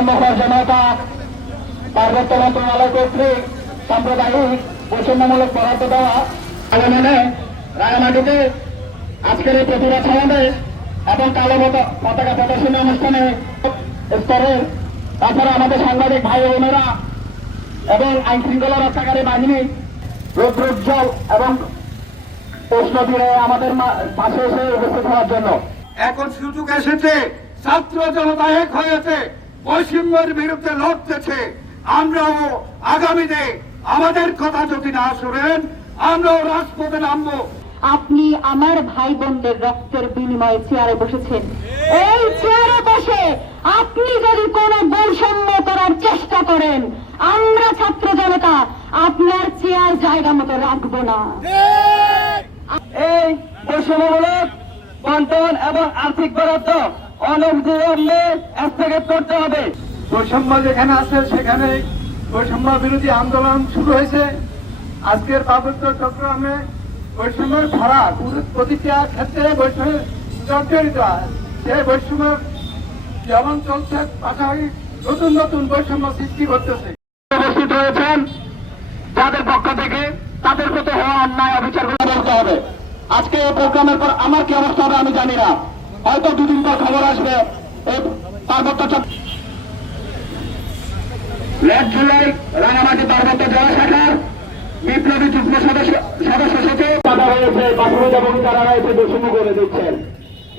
বৈষম্যকর জনতা পার্বত্য মন্ত্রণালয় কর্তৃক সাম্প্রদায়িক বৈষম্যমূলক বরাদ্দ দেওয়া আগামী রাঙামাটিতে আজকের এই প্রতিবাদ সমাবেশ এবং কালো পতাকা প্রদর্শনী অনুষ্ঠানে স্তরের তাছাড়া আমাদের সাংবাদিক ভাই বোনেরা এবং আইন শৃঙ্খলা রক্ষাকারী বাহিনী রৌদ্রোজ্জ্বল এবং প্রশ্ন দিয়ে আমাদের পাশে এসে উপস্থিত হওয়ার জন্য এখন সুযোগ এসেছে, ছাত্র জনতা এক হয়েছে, বৈষম্যের বিরুদ্ধে লড়তেছে। আমরাও আগামীতে আমাদের কথা যদি না শুনেন আমরাও রাজপথে নামবো। আপনি আমার ভাই বোনদের রক্তের বিনিময়ে চেয়ারে বসেছেন। এই চেয়ারে বসে আপনি যদি কোনো বৈষম্য করার চেষ্টা করেন, আমরা ছাত্র জনতা আপনার চেয়ার জায়গা মতো রাখবো না। এই বৈষম্যমূলক বন্টন এবং আর্থিক বরাদ্দ অনবিলম্বে স্থগিত করতে হবে। বৈষম্য যেখানে আছে সেখানে বৈষম্য বিরোধী আন্দোলন শুরু হয়েছে। আজকের পার্বত্য চট্টগ্রামে বৈষম্যের ধারা প্রতিটা ক্ষেত্রে বৈষম্য জর্জরিত, সেই বৈষম্য যেমন চলছে পাশাপাশি নতুন নতুন বৈষম্য সৃষ্টি করতেছে। উপস্থিত রয়েছেন যাদের পক্ষ থেকে তাদের প্রতি হওয়া অন্যায় অবিচার বলতে হবে। আজকে এই প্রোগ্রামের পর আমার কি অবস্থা হবে আমি জানি না, হয়তো দুদিন পর খবর আসবে এই পার্বত্য জুলাই রাঙামাটি পার্বত্য জেলা শাখার বিপ্লবী যুগ্ম সদস্য সচিব বাধা হয়েছে, বাসুদ এবং যারা রয়েছে বৈষম্য করে দিচ্ছেন,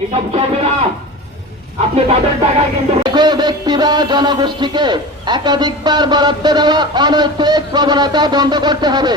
এসব চলবে না। আপনি তাদের টাকায় কিন্তু ব্যক্তি বা জনগোষ্ঠীকে একাধিকবার বরাদ্দ দেওয়া অনৈতিক প্রবণতা বন্ধ করতে হবে।